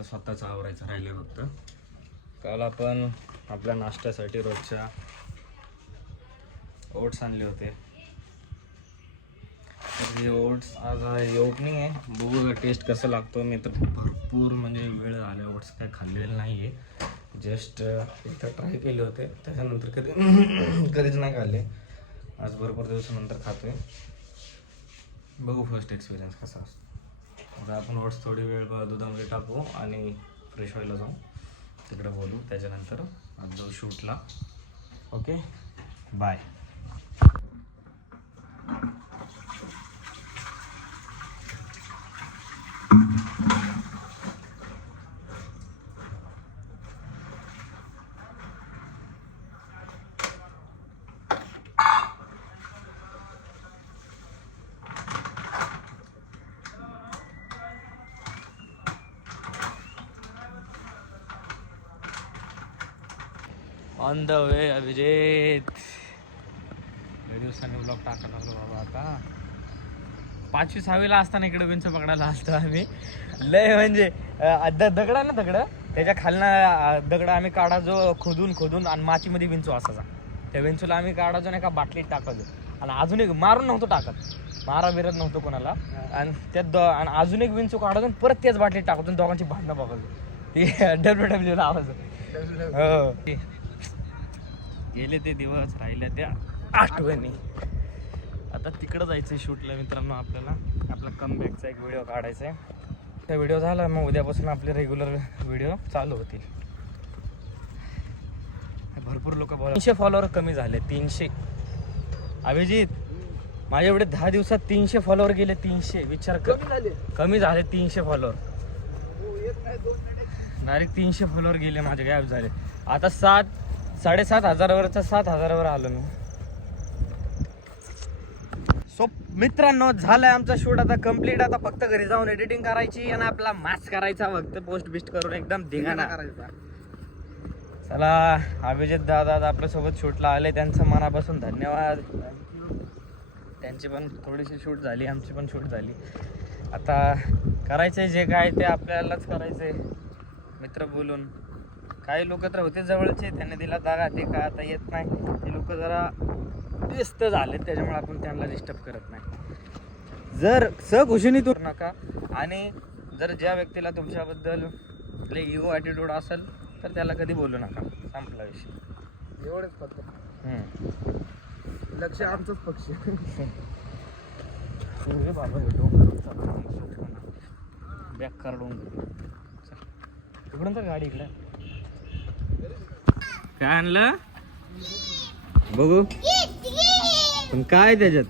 आता स्वतःच आवरायचं राहिलं फक्त. काल आपण आपल्या नाश्त्यासाठी रोजच्या ओट्स आणले होते. तर हे ओट्स आज ओपनिंग आहे. बघू टेस्ट कसं लागतो. मी तर भरपूर म्हणजे वेळ झाला ओट्स काय खाल्लेलं नाही आहे जस्ट एकदा ट्राय केले होते. त्याच्यानंतर कधी कधीच नाही खाल्ले. आज भरपूर दिवसानंतर खातोय. बघू फर्स्ट एक्सपिरियन्स कसा असतो. आता आपण ओट्स थोडी वेळ दुधामध्ये टाकू आणि फ्रेश व्हायला जाऊ. तिकडे बोलू. त्याच्यानंतर आज जाऊ शूटला okay bye on the way Abhijit दिवसांनी ब्लॉग टाकायला लागलो बाबा आता. पाचवी सहावीला असताना इकडे बेंच पकडायला असतो आम्ही. लय म्हणजे द- दगड ना दगड? त्याच्या खालना दगड आम्ही काढायचो खोदून खोदून आणि मातीमध्ये विंचू असायचा. त्या विंचूला आम्ही काढायचो नाही का बाटलीत टाकायचो. आणि अजून एक मारून नव्हतो टाकत. मारा बिरत नव्हतो कोणाला. आणि त्यात द- आणि अजून एक विंचू काढायचो परत त्याच बाटलीत टाकायचो आणि दोघांची भांडणं बघायचो. ती डब्ल्यू डब्ल्यू नावाचं हो. गेले ते दिवस राहिल्या त्या आठवणी. आता तिकडं जायचं शूटला मित्रांनो आपल्याला. आपला कमबॅकचा एक व्हिडिओ काढायचा आहे त्या व्हिडिओ झाला मग उद्यापासून आपले रेग्युलर व्हिडिओ चालू होतील. भरपूर लोक तीनशे फॉलोअर कमी झाले तीनशे. अभिजित माझ्या एवढे दहा दिवसात तीनशे फॉलोअर गेले तीनशे. विचार कर. कमी झाले. तीनशे फॉलोअर डायरेक्ट तीनशे फॉलोअर गेले माझे गॅप झाले. आता सात साडेसात हजारावरचा सात हजारावर आलो मी. सो मित्रांनो झालंय आमचा शूट आता कंप्लीट आता फक्त घरी जाऊन एडिटिंग करायची आणि आपला मास्क करायचा फक्त. पोस्ट बिस्ट करून एकदम धिंगाणा. चला अभिजित दादा आपल्यासोबत शूटला आले. त्यांचं मनापासून धन्यवाद. त्यांची पण थोडीशी शूट झाली आमची पण शूट झाली. आता करायचंय जे काय ते आपल्यालाच करायचंय. मित्र बोलून. काही लोक तर होते जवळचे त्यांनी दिला दागा ते का आता येत नाही. ते लोक जरा व्यस्त झाले त्याच्यामुळे आपण त्यांना डिस्टर्ब करत नाही. जर सखुशीने तू नका. आणि जर ज्या व्यक्तीला तुमच्याबद्दल लय इगो ॲटिट्यूड असेल तर त्याला कधी बोलू नका. संपला विषय. एवढंच फक्त. लक्ष आमचंच पक्ष. बॅक कार डोंगर. इकडून तर गाडी इकडे. काय आणलं? बघू. पण काय त्याच्यात?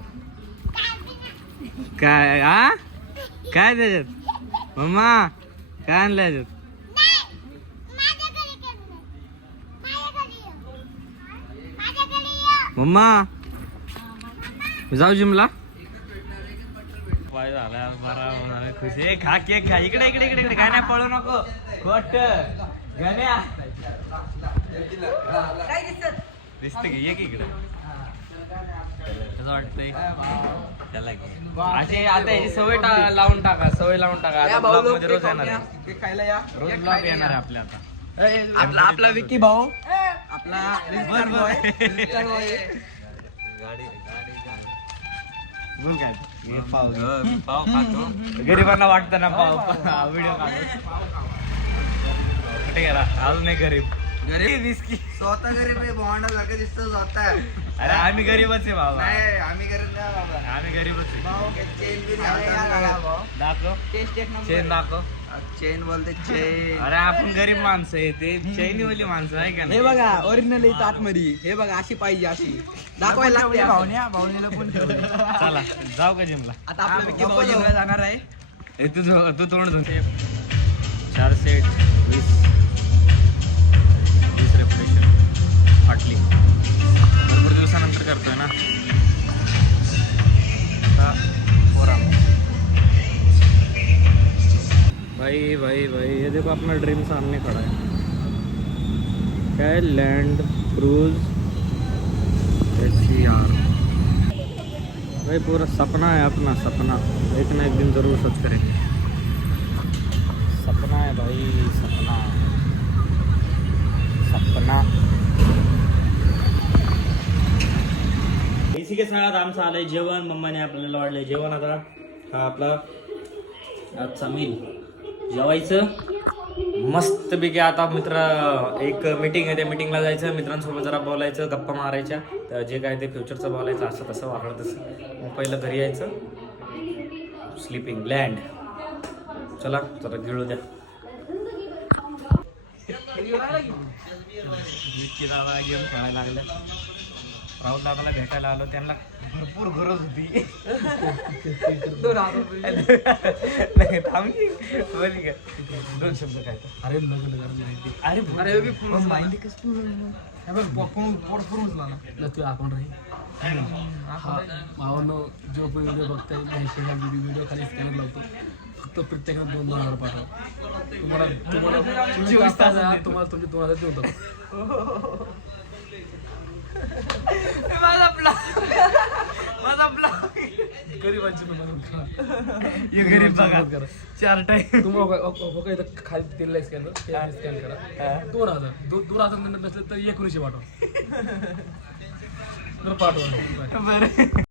काय आ? काय त्याच्यात? मम्मा काय आणलं त्याच्यात मम्मा जाऊ जिमला. पाय झाला बरा होणार खुशी. खा केक खा. इकडे इकडे इकडे. इकडे काय नाही पळू नको. खोट गण्या. दिसत की ये की इकडे कसं वाटतंय त्याला घे. अशी आता याची सवय टा- लावून टाका सवय लावून टाका आता vlog मध्ये रोज येणार आहे. रोज ब्लॉग येणार आहे आपल्या आता आपला आपला विकी भाऊ आपला बर बर बोल काय पाव खातो गरीबांना वाटतं ना पाव व्हिडिओ खातो कुठे गेला अजून नाही गरीब गरीब विस्की स्वतः गरीब आहे भावंडा सारखं दिसतो स्वतः. अरे आम्ही गरीबच आहे बाबा. नाही आम्ही गरीब नाही बाबा. आम्ही गरीबच आहे. चेन दाखव. चेन दाखव. चेन बोलते चेन अरे आपण गरीब माणसं आहे ते चैनीवाली माणसं आहे का हे नाही? बघा ओरिजिनल येत आतमध्ये. हे बघा अशी पाहिजे अशी. दाखवायला लागते भावन्या भावनेला पण चला जाऊ का जिमला? आता आपला विकी भाऊ जेवायला जाणार आहे. हे तू तू तोंड धुते चार सेट वीस. वीस रेप्रेशन भरपूर दिवसानंतर करतोय ना? भाई भाई भाई ये देखो अपना ड्रीम सामने खड़ा है क्या? है लैंड क्रूज यार. भाई पूरा सपना है अपना सपना. एक ना एक दिन ज़रूर सच करेंगे सपना. इसी के साथ आमचं आलंय जेवण. मम्माने आपल्याला वाढलंय जेवण आता. हा आपला आजचा मील जेवायचं. मस्त पैकी आता मित्र एक मीटिंग आहे. त्या मीटिंगला जायचं. मित्रांसोबत जरा बोलायचं गप्पा मारायच्या. तर जे काय ते फ्युचरचं बोलायचं असं तसं वागलं तसं. मग पहिलं घरी यायचं. स्लीपिंग लँड चला चला गिळू द्या. विक्की दादा गेम खेळायला लागला राहुल दादाला भेटायला आलो त्यांना भरपूर गरज होती नाही दोन शब्द काय अरे लग्न करायचं अरे अरे बी पूर्ण माहिती कसं बघ पोट पोट ना तू अकाउंट राहील भावानं जो पण व्हिडिओ बघताय व्हिडिओ खाली स्कॅनर लावतो फक्त प्रत्येकाला दोन दोन हजार पाठवा. तुम्हाला तुम्हाला तुमची चोवीस तास वाजता तुम्हाला तुमचे दोन हजार देऊन टाकू. माझा ब्लॉग. माझा ब्लॉग. गरीबांची तुम्हाला हे गरीब बघा. करा. चार टाइम तुम्हाला हो- हो- हो इथं खाली स्कॅन करा. दोन हजार. दोन हजार नसले तर एकोणीसशे पाठवा. बरं पाठवा. बरं.